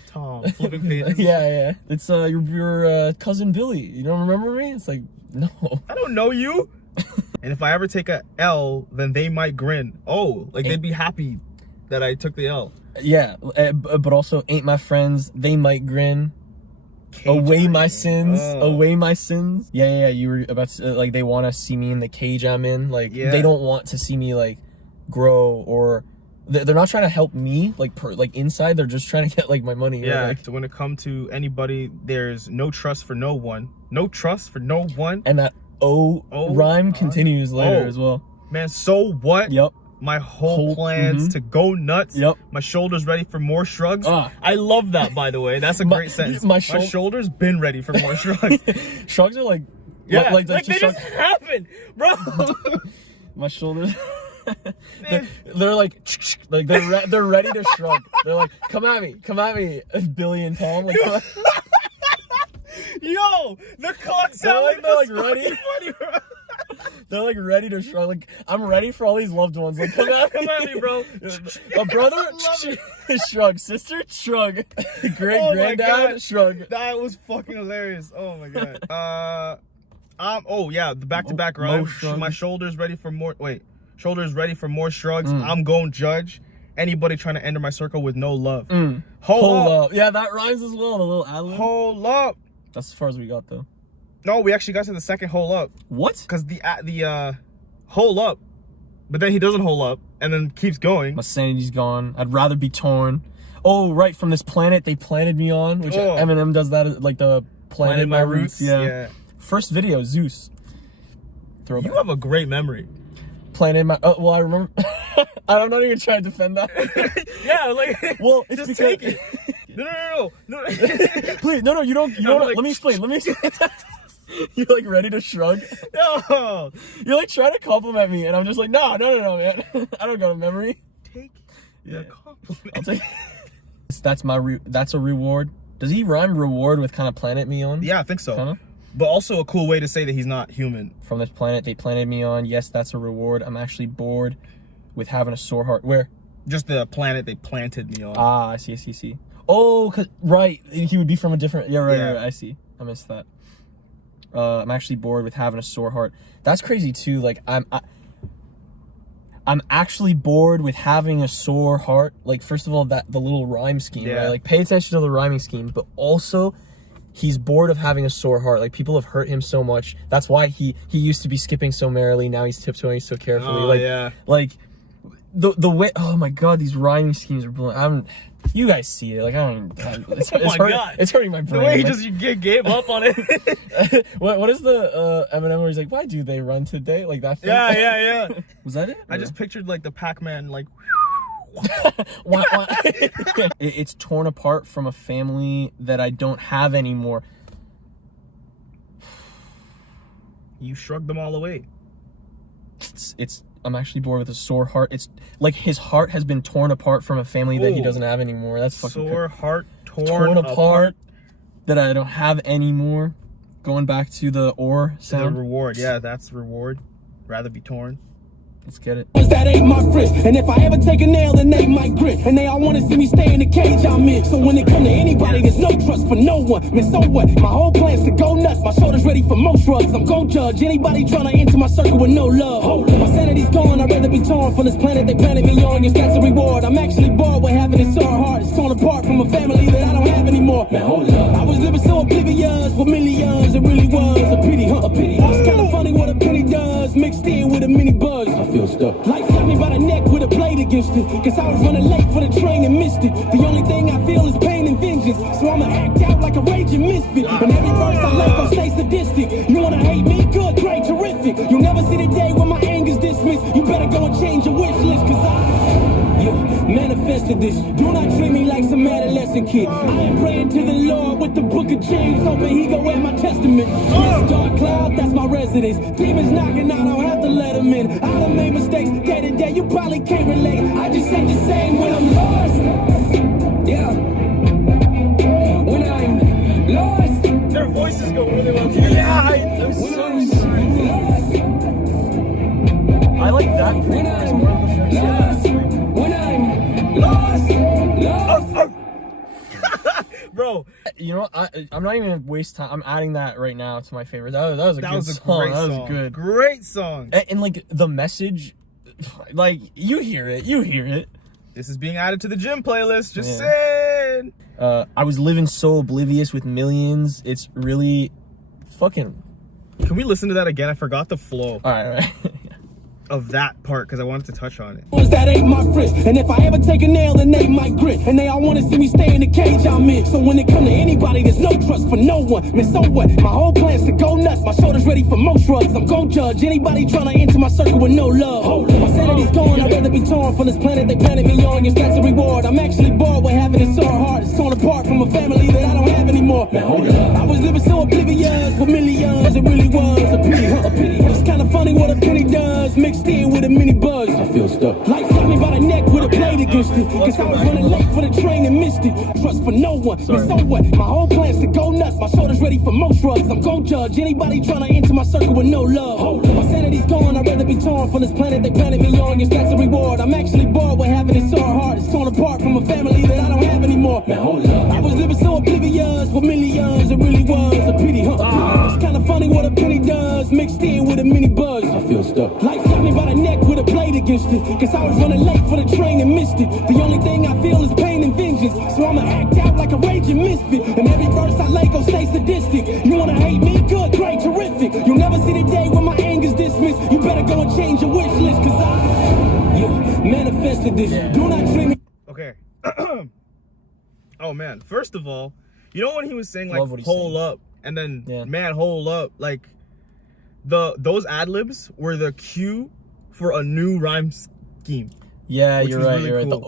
flipping pages. Yeah. It's your cousin Billy. You don't remember me? It's like, no. I don't know you. And if I ever take a L, then they might grin. Oh, like they'd be happy that I took the L. Yeah, but also ain't my friends. They might grin. Away my sins. Away my sins. Yeah. You were about to, like, they want to see me in the cage I'm in. Like, they don't want to see me like grow, or they're not trying to help me like inside. They're just trying to get like my money. Yeah. Right? Like, so when it comes to anybody, there's no trust for no one. No trust for no one. And that rhyme continues later as well. Man, so what? Yep. My whole plans to go nuts. Yep. My shoulders ready for more shrugs. I love that, by the way. That's a great sentence. My shoulders been ready for more shrugs. Shrugs are like, like they just happen, bro. My shoulders. they're like they're ready to shrug. They're like, come at me, Billy and Tom. Like, yo, the clock sound they're like ready. Funny, bro. They're like ready to shrug. Like, I'm ready for all these loved ones. Like, come at me, bro. A brother, shrug. Sister, shrug. Granddad, shrug. That was fucking hilarious. Oh my god. Oh yeah, the back-to-back rhyme. My shoulders ready for more. Wait, shoulders ready for more shrugs. I'm gon' judge anybody trying to enter my circle with no love. Hold up. Yeah, that rhymes as well. The little ad-lib. Hold up. That's as far as we got though. No, we actually got to the second hold up. What? Because the hold up, but then he doesn't hold up and then keeps going. My sanity's gone. I'd rather be torn. Oh, right, from this planet they planted me on, which Eminem does that, like the planted my roots. Yeah. First video, Zeus. Throwback. You have a great memory. Planted my. Well, I remember. I'm not even trying to defend that. Yeah, like. Well, it's just because. Take it. No. Please, no. You don't. Like, let me explain. You're like ready to shrug. No. You're like trying to compliment me, and I'm just like, no, man. I don't got a memory. Take the compliment. I'll take. That's a reward. Does he rhyme reward with kind of planet me on? Yeah, I think so. Kinda? But also a cool way to say that he's not human. From this planet they planted me on. Yes, that's a reward. I'm actually bored with having a sore heart. Where? Just the planet they planted me on. Ah, I see. Oh, right. He would be from a different. Yeah, right. I see. I missed that. I'm actually bored with having a sore heart. That's crazy too. Like I'm actually bored with having a sore heart. Like, first of all, the little rhyme scheme, right? Like, pay attention to the rhyming scheme, but also he's bored of having a sore heart. Like, people have hurt him so much. That's why he used to be skipping so merrily. Now he's tiptoeing so carefully. Like the way. Oh my god, these rhyming schemes are brilliant. You guys see it. Like, I don't. It's hurting my brain. The way he just gave up on it. What is the Eminem where he's like, why do they run today? Like that thing? Yeah. Was that it? I just pictured like the Pac-Man like. It's torn apart from a family that I don't have anymore. You shrugged them all away. I'm actually bored with a sore heart. It's like his heart has been torn apart from a family that he doesn't have anymore. That's fucking sore heart torn apart that I don't have anymore. Going back to the or sound. The reward, yeah, that's reward. Rather be torn. Let's get it. That ain't my friend. And if I ever take a nail, then they might grit. And they all want to see me stay in the cage I'm in. So when it come to anybody, there's no trust for no one. Man, so what? My whole plan's to go nuts. My shoulder's ready for most drugs. I'm gon' judge anybody trying to enter my circle with no love. My sanity's gone. I'd rather be torn from this planet they planted me on. Yes, that's a reward. I'm actually bored with having it so hard. It's torn apart from a family that I don't have anymore. Man, hold up. I was living so oblivious with millions. It really was a pity, huh? A pity. It's kind of funny what a penny does, mixed in with a mini buzz. I feel stuck. Life got me by the neck with a blade against it. Cause I was running late for the train and missed it. The only thing I feel is pain and vengeance. So I'ma act out like a raging misfit. And every verse I lay gon' stay sadistic. You wanna hate me? Good, great, terrific. You'll never see the day when my anger's dismissed. You better go and change your wish list. Cause I manifested this. Do not treat me like some adolescent kid. I am praying to the Lord with the book of James, hoping he go wear my testament. This dark cloud, that's my residence. Demons knocking, I don't have to let them in. I done made mistakes day to day, you probably can't relate. I just ain't the same when I'm lost. Yeah. When I'm lost. Their voices go really well together. I'm so sorry. I like that When I'm lost. When I'm lost. Bro, you know, I'm not even gonna waste time. I'm adding that right now to my favorite. That was a good song. Great that song. was good. Great song. And like the message, like you hear it. This is being added to the gym playlist. Just saying. I was living so oblivious with millions. It's really fucking. Can we listen to that again? I forgot the flow. All right. Of that part because I wanted to touch on it. That ain't my friend. And if I ever take a nail, then they might grit. And they all want to see me stay in the cage I'm in. So when it come to anybody, there's no trust for no one. Man, so what? My whole plan's to go nuts. My shoulder's ready for most drugs. I'm gon' judge anybody trying to enter my circle with no love. My sanity's gone. I'd rather be torn from this planet they planted me on. Yes, that's a reward. I'm actually bored with having it so hard. It's torn apart from a family that I don't have anymore. Man, hold up. I was living so oblivious with millions. It really was a pity, huh? A pity. It's kind of funny what a penny does, mixed in with a mini buzz. I feel stuck. Life got me by the neck with a blade against it. Cause I was running late for the train and missed it. Trust for no one. Man, so what? My whole plan's to go nuts. My shoulder's ready for most drugs. I'm gon' judge anybody trying to enter my circle with no love. My sanity's gone. I'd rather be torn from this planet they planted me on. Yes, that's a reward. I'm actually bored with having it so hard. It's torn apart from a family that I don't have anymore. Man, hold up. I was living so oblivious with millions. It really was a pity, huh? It's kind of funny what a penny does, mixed in with a mini buzz. I feel stuck. Life got me by the neck with a blade against it. Cause I was running late for the train and missed it. The only thing I feel is pain and vengeance. So I'ma act out like a raging misfit. And every verse I lay gon' stay sadistic. You wanna hate me? Good, great, terrific. You'll never see the day when my anger's dismissed. You better go and change your wish list. Cause I manifested this. Do not treat me. Okay. Oh man. First of all, you know when he was saying like hold up and then man hold up, like those ad libs were the cue for a new rhyme scheme. Yeah, you're right. Really you're cool. right.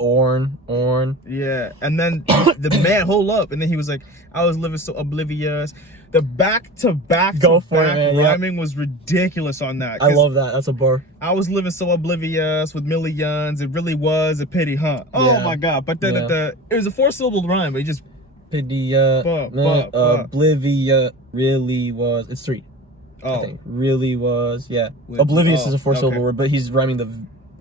The orn. Yeah, and then the man hold up, and then he was like, "I was living so oblivious." The back-to-back rhyming was ridiculous on that. I love that. That's a bar. I was living so oblivious with millions. It really was a pity, huh? Oh my god! But it was a 4-syllable rhyme. But he just pity, oblivia really was. It's 3. I think really was. Yeah, oblivious is a 4-syllable word, but he's rhyming the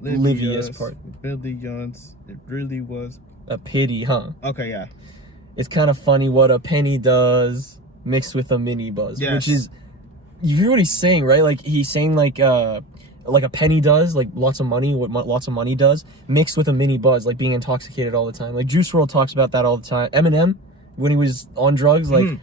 oblivious part. Millions. It really was a pity, huh? Okay, yeah. It's kind of funny what a penny does mixed with a mini buzz, which is, you hear what he's saying, right? Like he's saying like a penny does, like lots of money, lots of money does, mixed with a mini buzz, like being intoxicated all the time. Like Juice WRLD talks about that all the time. Eminem, when he was on drugs, like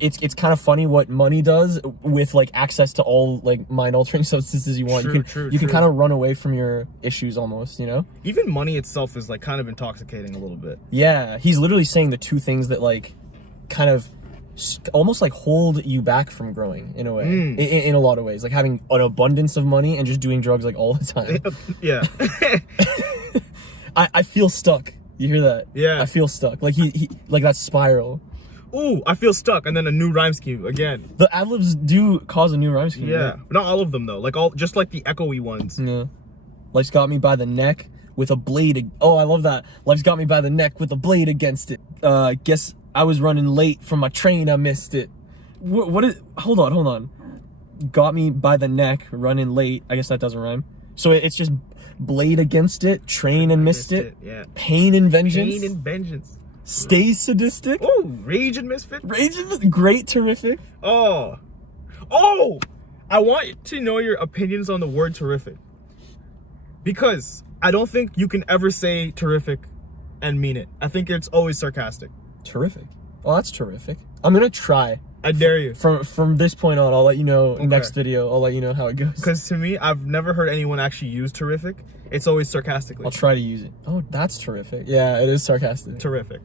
it's kind of funny what money does with like access to all like mind altering substances you want. You can kind of run away from your issues almost, you know? Even money itself is like kind of intoxicating a little bit. Yeah, he's literally saying the two things that like kind of almost like hold you back from growing in a way, in a lot of ways, like having an abundance of money and just doing drugs like all the time. Yeah. I feel stuck. You hear that? Yeah. I feel stuck. Like he like that spiral. Ooh, I feel stuck, and then a new rhyme scheme again. The ad-libs do cause a new rhyme scheme. Yeah, not all of them though. Like just like the echoey ones. Yeah. Life's got me by the neck with a blade. Oh, I love that. Life's got me by the neck with a blade against it. Guess I was running late from my train. I missed it. What is? Hold on. Got me by the neck, running late. I guess that doesn't rhyme. So it's just blade against it, train and missed it. Yeah. Pain and vengeance. Pain and vengeance. Stay sadistic. Oh, rage and misfit. Great, terrific. Oh, I want to know your opinions on the word terrific, because I don't think you can ever say terrific and mean it. I think it's always sarcastic. Terrific. Oh, that's terrific. I'm gonna try. I dare you. From this point on, I'll let you know. Okay. Next video, I'll let you know how it goes. Because to me, I've never heard anyone actually use terrific. It's always sarcastically. I'll try to use it. Oh, that's terrific. Yeah, it is sarcastic. Terrific.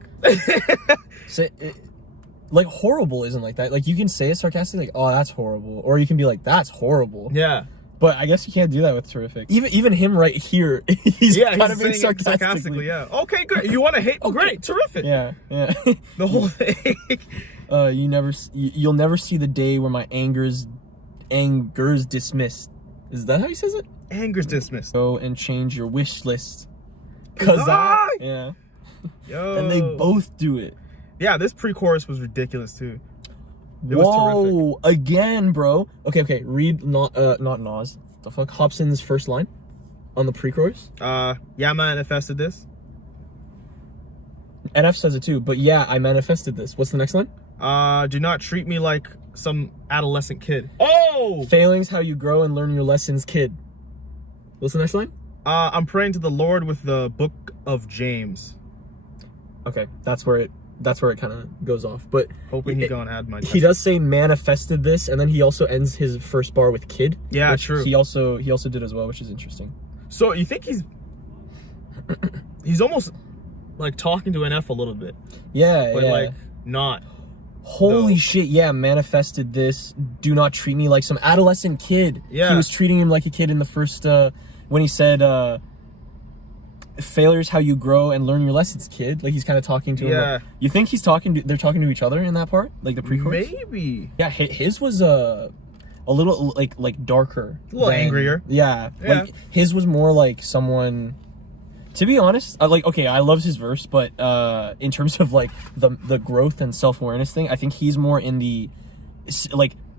Like horrible isn't like that. Like you can say it sarcastically, like, oh, that's horrible, or you can be like, that's horrible. Yeah. But I guess you can't do that with terrific. Even him right here, he's kind of being sarcastically. Yeah. Okay, good. You want to hate? Okay. Great. Terrific. Yeah. The whole thing. You'll never see the day where my anger's dismissed. Is that how he says it? Anger's dismissed. Go and change your wish list. Yeah. Yo. And they both do it. Yeah, this pre-chorus was ridiculous too. It was terrific. Again, bro. Okay. Read not Nas. The fuck? Hopsin's first line on the pre-chorus. Yeah, I manifested this. NF says it too, but yeah, I manifested this. What's the next line? Do not treat me like some adolescent kid. Oh! Failing's how you grow and learn your lessons, kid. What's the next line? I'm praying to the Lord with the book of James. Okay, that's where it kind of goes off. But hoping he gonna add my he does say manifested this, and then he also ends his first bar with kid. Yeah, true. He also did as well, which is interesting. So you think he's almost like talking to NF a little bit. Yeah, but like not. Holy shit, yeah, manifested this. Do not treat me like some adolescent kid. Yeah. He was treating him like a kid in the first, when he said, failure's how you grow and learn your lessons, kid. Like he's kind of talking to him. Yeah. You think they're talking to each other in that part? Like the pre-chorus? Maybe. Yeah, his was, a little, like darker. A little angrier. Yeah. Like his was more like someone... To be honest, I love his verse, but in terms of like the growth and self-awareness thing, I think he's more in the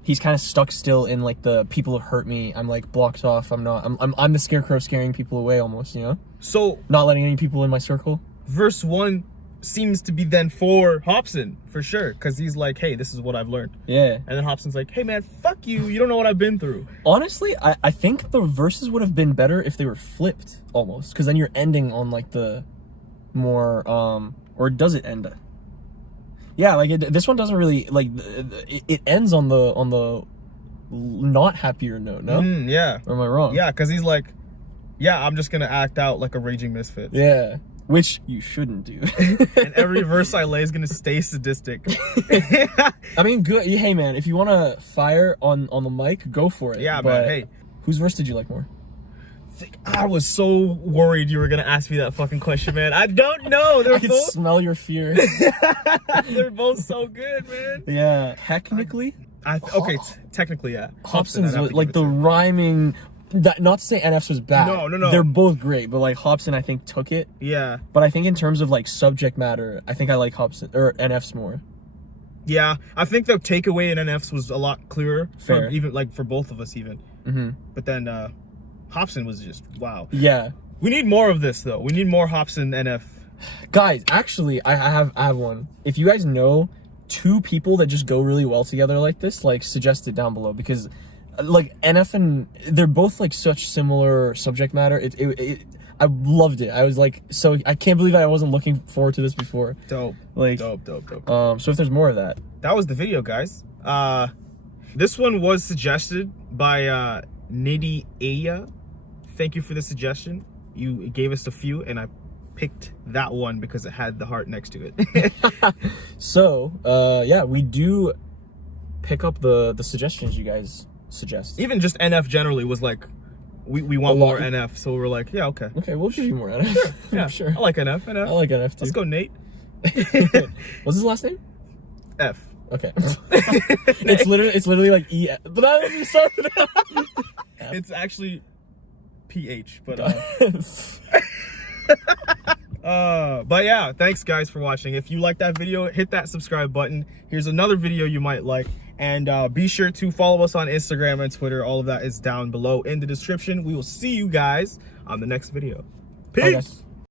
he's kind of stuck still in like the people who hurt me. I'm like blocked off. I'm the scarecrow scaring people away almost, you know? So not letting any people in my circle. Verse 1 seems to be then for Hopsin for sure, because he's like, hey, this is what I've learned. Yeah. And then Hopsin's like, hey man, fuck you, you don't know what I've been through. Honestly, I think the verses would have been better if they were flipped almost, because then you're ending on like the more or does it end? Yeah, like this one doesn't really like it ends on the not happier note. No. Yeah. Or am I wrong? Yeah, because he's like, yeah, I'm just gonna act out like a raging misfit. Yeah. Which you shouldn't do. And every verse I lay is gonna stay sadistic. I mean, good. Hey, man, if you want to fire on the mic, go for it. Yeah, but hey. Whose verse did you like more? I was so worried you were gonna ask me that fucking question, man. I don't know. I can smell your fear. They're both so good, man. Yeah. Technically? Technically, yeah. Hopsin's like the rhyming... not to say NF's was bad. No. They're both great, but like Hopsin, I think took it. Yeah. But I think in terms of like subject matter, I think I like Hopsin or NF's more. Yeah, I think the takeaway in NF's was a lot clearer. Fair. Even like for both of us, even. Mm-hmm. But then Hopsin was just wow. Yeah. We need more of this though. We need more Hopsin NF. Guys, actually, I have one. If you guys know 2 people that just go really well together like this, like suggest it down below, because like NF and they're both like such similar subject matter. I loved it. I was like, so I can't believe I wasn't looking forward to this before. Dope. Like dope. So if there's more of that. That was the video, guys. This one was suggested by Nidhi Aya. Thank you for the suggestion. You gave us a few, and I picked that one because it had the heart next to it. So, yeah, we do pick up the suggestions you guys suggest. Even just NF generally was like, we want more NF, so we're like, yeah, okay. Okay, we'll give you more NF. Sure, yeah, sure. I like NF. I like NF too. Let's go, Nate. What's his last name? F. Okay. it's literally like E. But it's actually PH, but but yeah, thanks guys for watching. If you like that video, hit that subscribe button. Here's another video you might like, and be sure to follow us on Instagram and Twitter. All of that is down below in the description. We will see you guys on the next video. Peace.